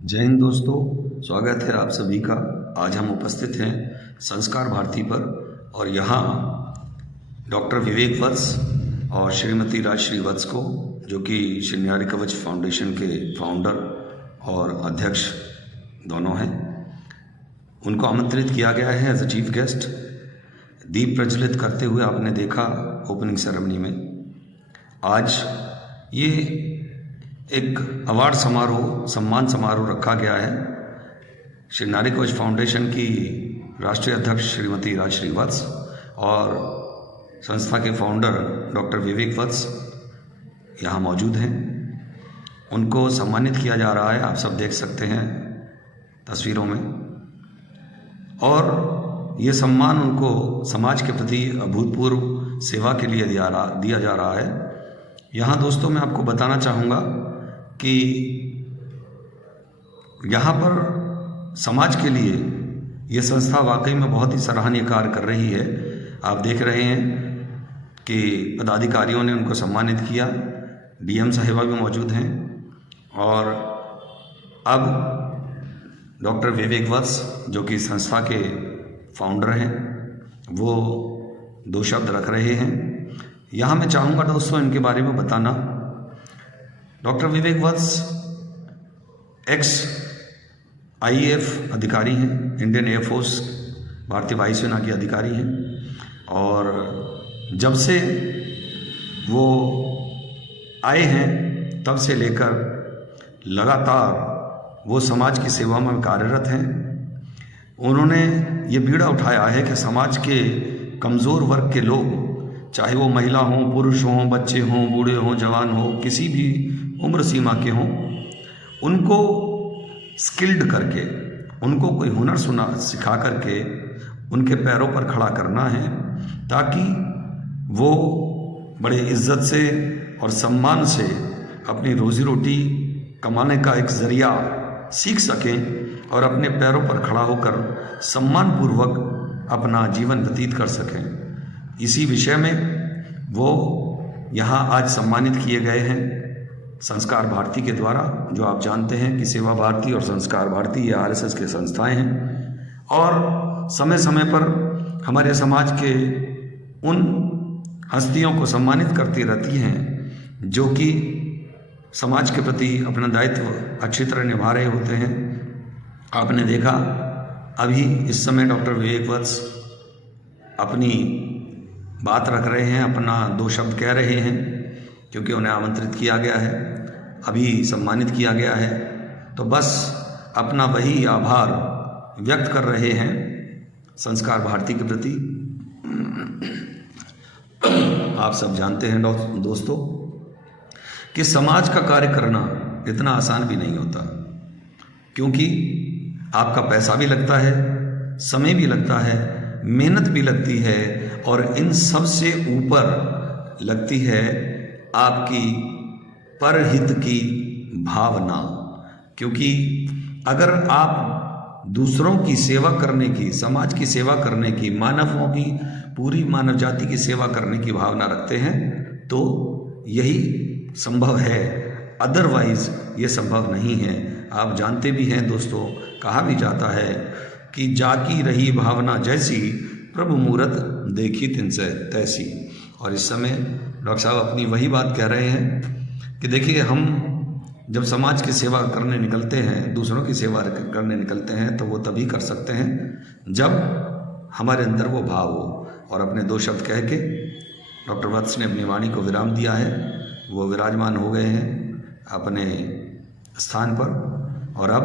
जय हिंद दोस्तों, स्वागत है आप सभी का। आज हम उपस्थित हैं संस्कार भारती पर और यहाँ डॉक्टर विवेक वत्स और श्रीमती राजश्री वत्स को, जो कि श्री न्यारी कवच फाउंडेशन के फाउंडर और अध्यक्ष दोनों हैं, उनको आमंत्रित किया गया है एज अ चीफ गेस्ट। दीप प्रज्वलित करते हुए आपने देखा ओपनिंग सेरेमनी में। आज ये एक अवार्ड समारोह, सम्मान समारोह रखा गया है। श्री न्यारी कवच फाउंडेशन की राष्ट्रीय अध्यक्ष श्रीमती राजश्री वत्स और संस्था के फाउंडर डॉक्टर विवेक वत्स यहाँ मौजूद हैं। उनको सम्मानित किया जा रहा है, आप सब देख सकते हैं तस्वीरों में। और ये सम्मान उनको समाज के प्रति अभूतपूर्व सेवा के लिए दिया जा रहा है। यहाँ दोस्तों मैं आपको बताना चाहूँगा कि यहाँ पर समाज के लिए ये संस्था वाकई में बहुत ही सराहनीय कार्य कर रही है। आप देख रहे हैं कि पदाधिकारियों ने उनको सम्मानित किया, डीएम साहिबा भी मौजूद हैं और अब डॉक्टर विवेक वत्स, जो कि संस्था के फाउंडर हैं, वो दो शब्द रख रहे हैं। यहाँ मैं चाहूँगा दोस्तों इनके बारे में बताना। डॉक्टर विवेक वत्स एक्स आईएएफ अधिकारी हैं, इंडियन एयरफोर्स भारतीय वायुसेना के अधिकारी हैं और जब से वो आए हैं तब से लेकर लगातार वो समाज की सेवा में कार्यरत हैं। उन्होंने ये बीड़ा उठाया है कि समाज के कमज़ोर वर्ग के लोग, चाहे वो महिला हों, पुरुष हों, बच्चे हों, बूढ़े हों, जवान हों, किसी भी उम्र सीमा के हों, उनको स्किल्ड करके, उनको कोई हुनर सिखा करके उनके पैरों पर खड़ा करना है, ताकि वो बड़े इज्जत से और सम्मान से अपनी रोज़ी रोटी कमाने का एक ज़रिया सीख सकें और अपने पैरों पर खड़ा होकर सम्मानपूर्वक अपना जीवन व्यतीत कर सकें। इसी विषय में वो यहाँ आज सम्मानित किए गए हैं संस्कार भारती के द्वारा। जो आप जानते हैं कि सेवा भारती और संस्कार भारती ये आरएसएस के संस्थाएं हैं और समय समय पर हमारे समाज के उन हस्तियों को सम्मानित करती रहती हैं जो कि समाज के प्रति अपना दायित्व अच्छी तरह निभा रहे होते हैं। आपने देखा अभी इस समय डॉक्टर विवेक वत्स अपनी बात रख रहे हैं, अपना दो शब्द कह रहे हैं, क्योंकि उन्हें आमंत्रित किया गया है, अभी सम्मानित किया गया है। तो बस अपना वही आभार व्यक्त कर रहे हैं संस्कार भारती के प्रति। आप सब जानते हैं दोस्तों कि समाज का कार्य करना इतना आसान भी नहीं होता, क्योंकि आपका पैसा भी लगता है, समय भी लगता है, मेहनत भी लगती है और इन सब से ऊपर लगती है आपकी परहित की भावना। क्योंकि अगर आप दूसरों की सेवा करने की, समाज की सेवा करने की, मानवों की, पूरी मानव जाति की सेवा करने की भावना रखते हैं तो यही संभव है, अदरवाइज ये संभव नहीं है। आप जानते भी हैं दोस्तों, कहा भी जाता है कि जाकी रही भावना जैसी, प्रभु मूरत देखी तिनसे तैसी। और इस समय डॉक्टर साहब अपनी वही बात कह रहे हैं कि देखिए, हम जब समाज की सेवा करने निकलते हैं, दूसरों की सेवा करने निकलते हैं, तो वो तभी कर सकते हैं जब हमारे अंदर वो भाव हो। और अपने दो शब्द कह के डॉक्टर वत्स ने अपनी वाणी को विराम दिया है। वो विराजमान हो गए हैं अपने स्थान पर। और अब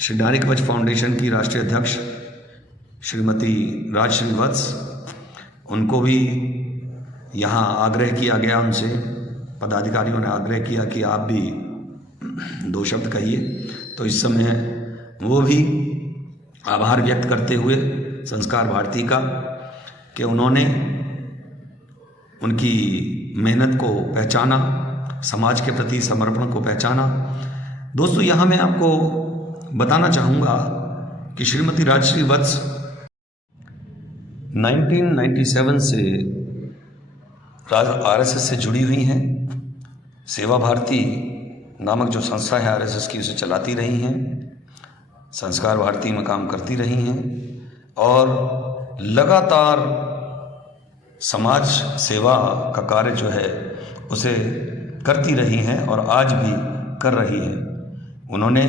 श्री न्यारी कवच फाउंडेशन की राष्ट्रीय अध्यक्ष श्रीमती राजश्री वत्स, उनको भी यहाँ आग्रह किया गया, उनसे पदाधिकारियों ने आग्रह किया कि आप भी दो शब्द कहिए। तो इस समय वो भी आभार व्यक्त करते हुए संस्कार भारती का, कि उन्होंने उनकी मेहनत को पहचाना, समाज के प्रति समर्पण को पहचाना। दोस्तों यहाँ मैं आपको बताना चाहूँगा कि श्रीमती राजश्री वत्स 1997 से आरएसएस से जुड़ी हुई हैं। सेवा भारती नामक जो संस्था है आरएसएस की, उसे चलाती रही हैं, संस्कार भारती में काम करती रही हैं और लगातार समाज सेवा का कार्य जो है उसे करती रही हैं और आज भी कर रही हैं। उन्होंने,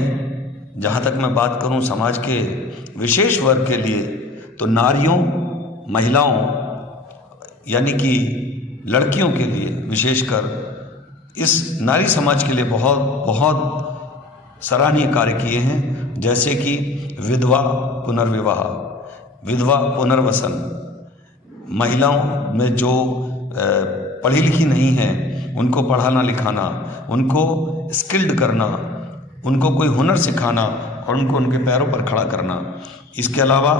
जहाँ तक मैं बात करूँ समाज के विशेष वर्ग के लिए, तो नारियों, महिलाओं यानी कि लड़कियों के लिए विशेषकर इस नारी समाज के लिए बहुत बहुत सराहनीय कार्य किए हैं, जैसे कि विधवा पुनर्विवाह, विधवा पुनर्वसन, महिलाओं में जो पढ़ी लिखी नहीं हैं उनको पढ़ाना लिखाना, उनको स्किल्ड करना, उनको कोई हुनर सिखाना और उनको उनके पैरों पर खड़ा करना। इसके अलावा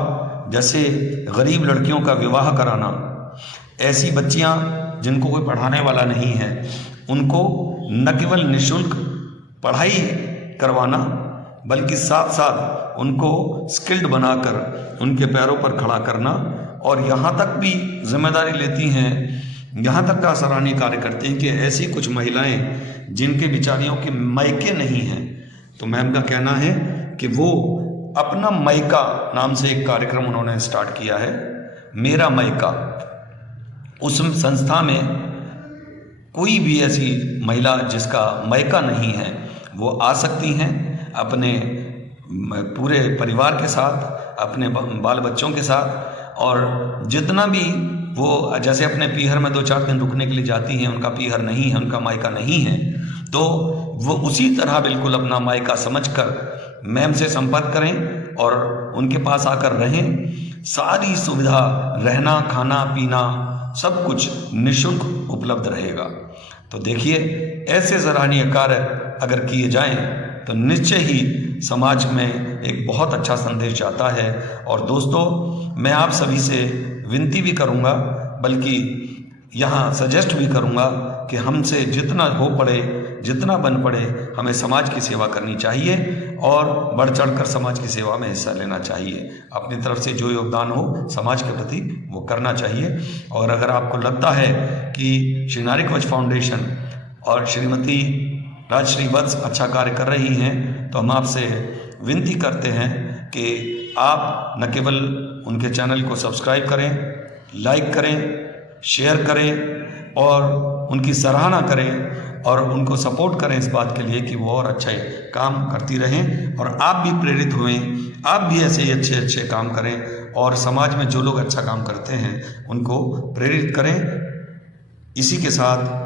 जैसे गरीब लड़कियों का विवाह कराना, ऐसी बच्चियां जिनको कोई पढ़ाने वाला नहीं है उनको न केवल निःशुल्क पढ़ाई करवाना बल्कि साथ साथ उनको स्किल्ड बनाकर उनके पैरों पर खड़ा करना, और यहाँ तक भी जिम्मेदारी लेती हैं, यहाँ तक का सराहनीय कार्य करते हैं कि ऐसी कुछ महिलाएं जिनके बिचारियों के मायके नहीं हैं, तो मैम का कहना है कि वो अपना मायका नाम से एक कार्यक्रम उन्होंने स्टार्ट किया है, मेरा मायका। उस संस्था में कोई भी ऐसी महिला जिसका मायका नहीं है वो आ सकती हैं अपने पूरे परिवार के साथ, अपने बाल बच्चों के साथ, और जितना भी वो जैसे अपने पीहर में 2-4 दिन रुकने के लिए जाती हैं, उनका पीहर नहीं है, उनका मायका नहीं है, तो वो उसी तरह बिल्कुल अपना मायका समझकर मैम से संपर्क करें और उनके पास आकर रहें। सारी सुविधा, रहना, खाना, पीना, सब कुछ निःशुल्क उपलब्ध रहेगा। तो देखिए, ऐसे सराहनीय कार्य अगर किए जाएं तो निश्चय ही समाज में एक बहुत अच्छा संदेश जाता है। और दोस्तों, मैं आप सभी से विनती भी करूंगा, बल्कि यहाँ सजेस्ट भी करूंगा कि हमसे जितना हो पड़े, जितना बन पड़े, हमें समाज की सेवा करनी चाहिए और बढ़ चढ़कर समाज की सेवा में हिस्सा लेना चाहिए। अपनी तरफ से जो योगदान हो समाज के प्रति वो करना चाहिए। और अगर आपको लगता है कि श्री नारी कवच फाउंडेशन और श्रीमती राजश्री वत्स अच्छा कार्य कर रही हैं, तो हम आपसे विनती करते हैं कि आप न केवल उनके चैनल को सब्सक्राइब करें, लाइक करें, शेयर करें और उनकी सराहना करें और उनको सपोर्ट करें इस बात के लिए कि वो और अच्छे काम करती रहें और आप भी प्रेरित हुएं, आप भी ऐसे ही अच्छे अच्छे काम करें और समाज में जो लोग अच्छा काम करते हैं उनको प्रेरित करें। इसी के साथ